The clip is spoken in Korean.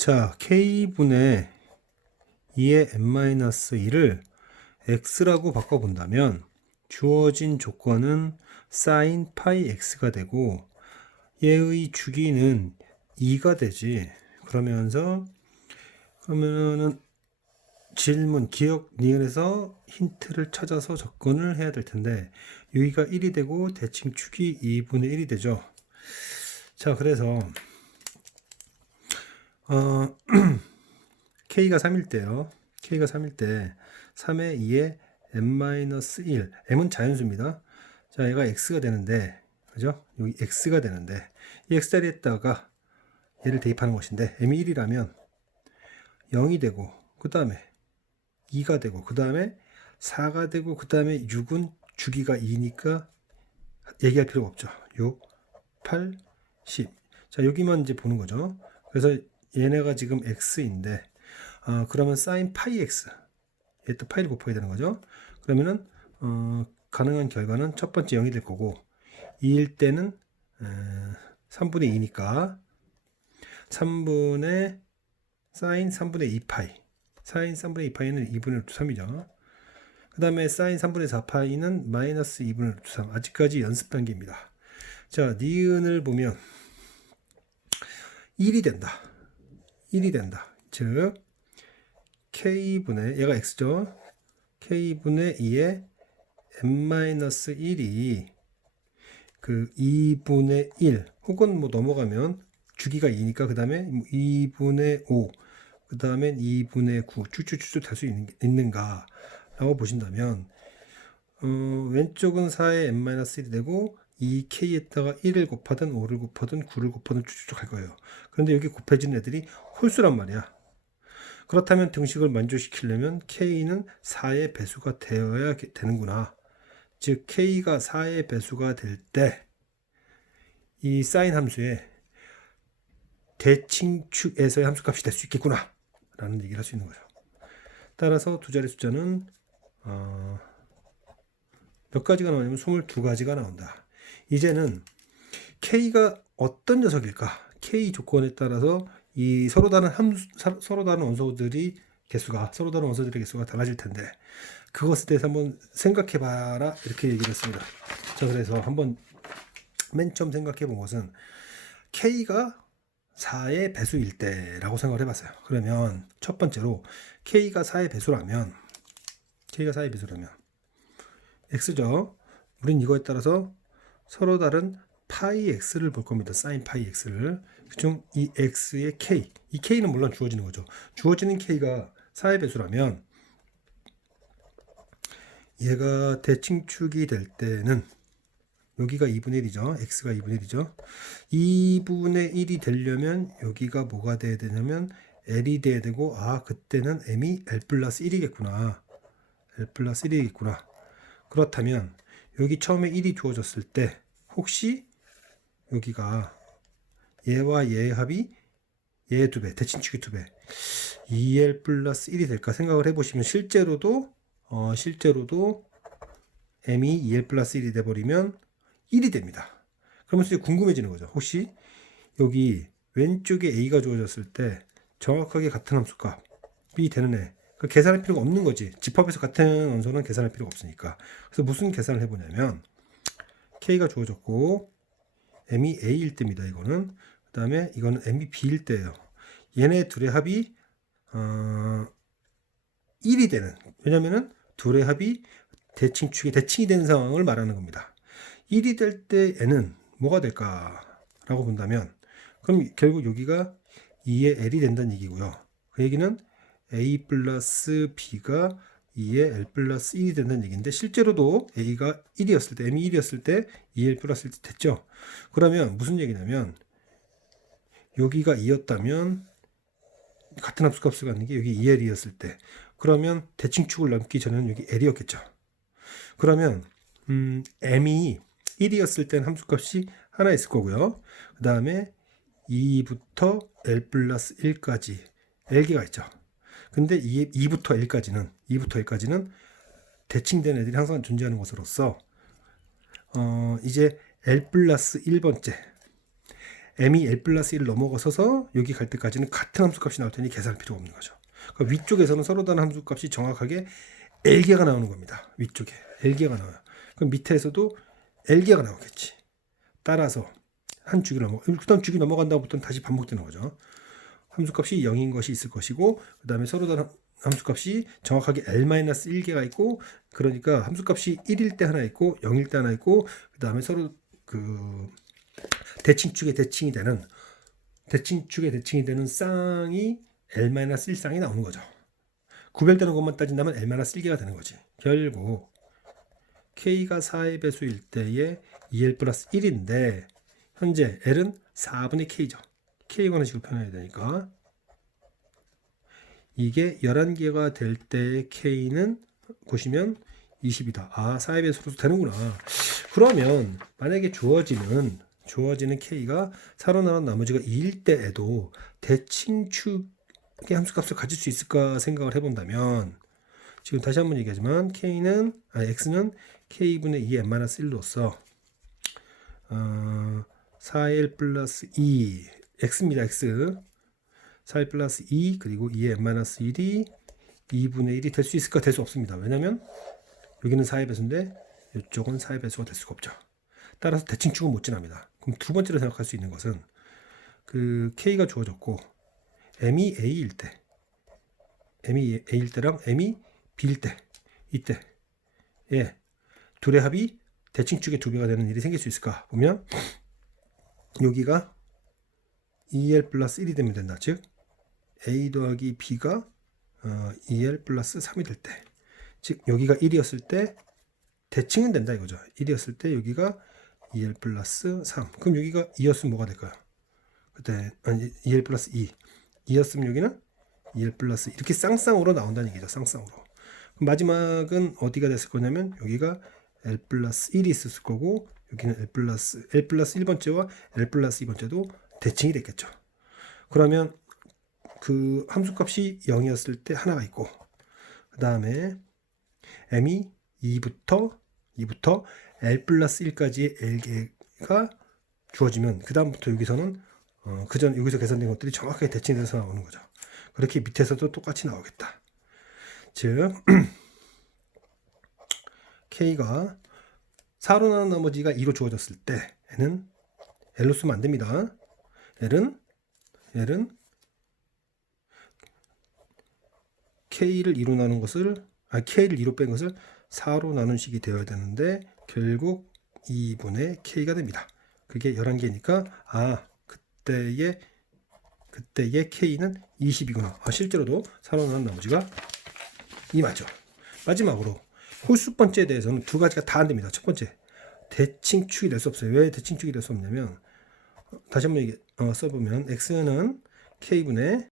자, k분의 2의 n-1을 x라고 바꿔본다면 주어진 조건은 sin 파이 x가 되고 얘의 주기는 2가 되지. 그러면은 질문, 기억, 니은에서 힌트를 찾아서 접근을 해야 될 텐데 여기가 1이 되고 대칭 축이 2분의 1이 되죠. 자, 그래서 k가 3일 때요. k가 3일 때 3의 2의 n-1 m은 자연수입니다. 자, 얘가 x가 되는데 그죠? 여기 x가 되는데 이 x자리에다가 얘를 대입하는 것인데 m이 1이라면 0이 되고 그 다음에 2가 되고 그 다음에 4가 되고 그 다음에 6은 주기가 2니까 얘기할 필요가 없죠. 6, 8, 10. 자, 여기만 이제 보는 거죠. 그래서 얘네가 지금 x인데 그러면 sin 파이 x 얘 또 파이를 곱해야 되는 거죠. 그러면은 가능한 결과는 첫 번째 0이 될 거고 2일 때는 3분의 2니까 3분의 sin 3분의 2파이 sin 3분의 2파이는 2분의 루트 3이죠. 그 다음에 sin 3분의 4파이는 마이너스 2분의 루트 3. 아직까지 연습 단계입니다. 자, 니은을 보면 1이 된다. 1이 된다. 즉 k분의 얘가 x죠. k분의 2의 n-1이 그 2분의 1 혹은 뭐 넘어가면 주기가 2니까 그 다음에 2분의 5 그 다음에 2분의 9 쭉쭉쭉 될 수 있는가 라고 보신다면 왼쪽은 4의 n-1이 되고 이 k에다가 1을 곱하든 5를 곱하든 9를 곱하든 쭉쭉 갈 거예요. 그런데 여기 곱해지는 애들이 홀수란 말이야. 그렇다면 등식을 만족시키려면 k는 4의 배수가 되어야 되는구나. 즉 k가 4의 배수가 될 때 이 사인 함수의 대칭축에서의 함수값이 될 수 있겠구나 라는 얘기를 할 수 있는 거죠. 따라서 두 자리 숫자는 몇 가지가 나오냐면 22가지가 나온다. 이제는 k가 어떤 녀석일까? k 조건에 따라서 이 서로 다른 원소들의 개수가 달라질 텐데 그것에 대해서 한번 생각해 봐라 이렇게 얘기를 했습니다. 자, 그래서 한번 맨 처음 생각해 본 것은 k가 4의 배수일 때라고 생각을 해봤어요. 그러면 첫 번째로 k가 4의 배수라면 x죠. 우린 이거에 따라서 서로 다른 파이 x를 볼 겁니다. sin 파이 x를. 그중 이 x의 k, 이 k는 물론 주어지는 거죠. 주어지는 k가 4의 배수라면 얘가 대칭축이 될 때는 여기가 2분의 1이죠. x가 2분의 1이죠. 2분의 1이 되려면 여기가 뭐가 돼야 되냐면 l이 돼야 되고 그때는 m이 l 플러스 1이겠구나. l 플러스 1이겠구나. 그렇다면 여기 처음에 1이 주어졌을 때 혹시 여기가 얘와 얘의 합이 얘의 2배, 대칭축이 2배 2l 플러스 1이 될까 생각을 해보시면 실제로도 m이 2l 플러스 1이 돼버리면 1이 됩니다. 그러면서 궁금해지는 거죠. 혹시 여기 왼쪽에 a가 주어졌을 때 정확하게 같은 함수값이 되는 애 그 계산할 필요가 없는 거지. 집합에서 같은 원소는 계산할 필요가 없으니까. 그래서 무슨 계산을 해보냐면 k가 주어졌고 m이 a일 때입니다. 이거는 그 다음에 이거는 m이 b일 때예요. 얘네 둘의 합이 1이 되는, 왜냐면은 둘의 합이 대칭이 되는 상황을 말하는 겁니다. 1이 될 때 n은 뭐가 될까 라고 본다면 그럼 결국 여기가 2의 l이 된다는 얘기고요. 그 얘기는 a 플러스 b가 2의 l 플러스 1이 된다는 얘기인데 실제로도 a가 1이었을 때 m이 1이었을 때 2l 플러스 1 됐죠. 그러면 무슨 얘기냐면 여기가 2였다면 같은 함수값을 갖는 게 여기 2l이었을 때 그러면 대칭축을 넘기 전에는 여기 l이었겠죠. 그러면 m이 1이었을 때는 함수값이 하나 있을 거고요. 그 다음에 2부터 l 플러스 1까지 l개가 있죠. 근데 2부터 L까지는 대칭된 애들이 항상 존재하는 것으로서 이제 L 플러스 1번째 m이 l 플러스 1을 넘어가서서 여기 갈 때까지는 같은 함수값이 나올 테니 계산할 필요가 없는 거죠. 그러니까 위쪽에서는 서로 다른 함수값이 정확하게 L개가 나오는 겁니다. 위쪽에 L개가 나와요. 그럼 밑에서도 L개가 나오겠지. 따라서 한 주기를 그 다음 주기 넘어간 다음부터는 다시 반복되는 거죠. 함수값이 0인 것이 있을 것이고 그 다음에 서로 다른 함수값이 정확하게 L-1개가 있고, 그러니까 함수값이 1일 때 하나 있고 0일 때 하나 있고, 그 다음에 서로 그 대칭축의 대칭이 되는 쌍이 L-1 쌍이 나오는 거죠. 구별되는 것만 따진다면 L-1개가 되는 거지. 결국 K가 4의 배수일 때에 2L 플러스 1인데 현재 L은 4분의 K죠. K관의 식으로 표현해야 되니까 이게 11개가 될 때의 K는 보시면 20이다. 아, 4의 배수로 되는구나. 그러면 만약에 주어지는 K가 4로 나눈 나머지가 2일 때에도 대칭축의 함수값을 가질 수 있을까 생각을 해본다면, 지금 다시 한번 얘기하지만 X는 K분의 2 n-1로서 4L 플러스 2 X입니다. X 4L 플러스 2 그리고 2의 n-1이 2분의 1이 될 수 있을까? 될 수 없습니다. 왜냐면 여기는 4의 배수인데 이쪽은 4의 배수가 될 수가 없죠. 따라서 대칭축은 못 지납니다. 그럼 두 번째로 생각할 수 있는 것은 그 K가 주어졌고 M이 A일 때랑 M이 B일 때, 이때 둘의 합이 대칭축의 2배가 되는 일이 생길 수 있을까 보면, 여기가 2L 플러스 1이 되면 된다. 즉 A 더하기 B가 2L 플러스 3이 될 때, 즉 여기가 1이었을 때 대칭은 된다 이거죠. 1이었을 때 여기가 2L 플러스 3. 그럼 여기가 2였으면 뭐가 될까요? 그때 2L 플러스 2. 2였으면 여기는 2L 플러스 이렇게 쌍쌍으로 나온다는 얘기죠. 쌍쌍으로. 그럼 마지막은 어디가 됐을 거냐면 여기가 L 플러스 1이 있었을 거고, 여기는 L 플러스 1번째와 L 플러스 2번째도 대칭이 됐겠죠. 그러면 그 함수값이 0이었을 때 하나가 있고, 그 다음에 M이 2부터 L 플러스 1까지의 L개가 주어지면 그 다음부터 여기서는 여기서 계산된 것들이 정확하게 대칭돼서 나오는 거죠. 그렇게 밑에서도 똑같이 나오겠다. 즉 K가 4로 나눈 나머지가 2로 주어졌을 때 N은 L로 쓰면 안 됩니다. L은 K를 2로 나눈 것을 K를 2로 뺀 것을 4로 나눈 식이 되어야 되는데 결국 2분의 K가 됩니다. 그게 11개니까 그때의 K는 20이구나. 실제로도 4로 나눈 나머지가 2 맞죠. 마지막으로 홀수번째에 대해서는 두 가지가 다 안 됩니다. 첫 번째, 대칭축이 될 수 없어요. 왜 대칭축이 될 수 없냐면, 다시 한번 써보면 X는 K분의